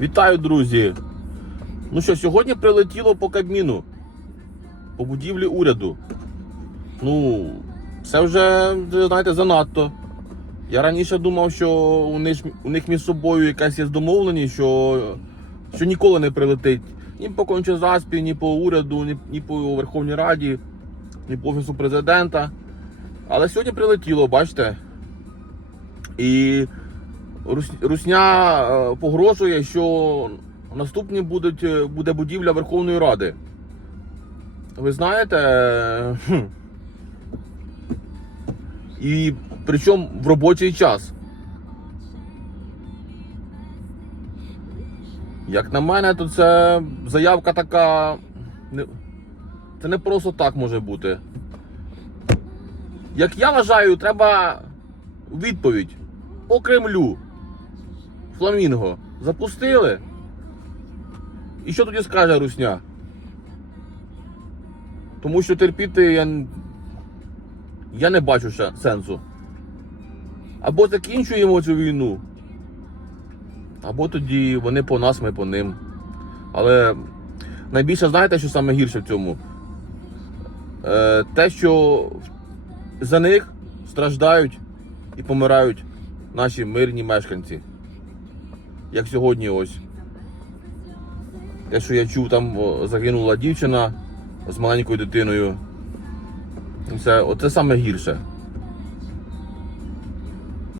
Вітаю, друзі! Ну що, сьогодні прилетіло по Кабміну, по будівлі уряду. Ну, це вже, знаєте, занадто. Я раніше думав, що у них, у них між собою якась є домовленість, що, що ніколи не прилетить ні по Кончезаспі, ні по уряду, ні, ні по Верховній Раді, ні по Офісу президента. Але сьогодні прилетіло, бачите. І Русня е, погрожує, що наступні будуть, е, буде будівля Верховної Ради. Ви знаєте. е. І причому в робочий час. Як на мене, то це заявка така. Це не просто так може бути. Як я вважаю, треба відповідь по Кремлю. Фламінго. Запустили. І що тоді скаже Русня? Тому що терпіти я, я не бачу ще сенсу. Або закінчуємо цю війну, або тоді вони по нас, ми по ним. Але найбільше знаєте, що саме гірше в цьому? Е, те, що за них страждають і помирають наші мирні мешканці. Як сьогодні ось. Те, що я чув, там загинула дівчина з маленькою дитиною. Це, оце саме гірше.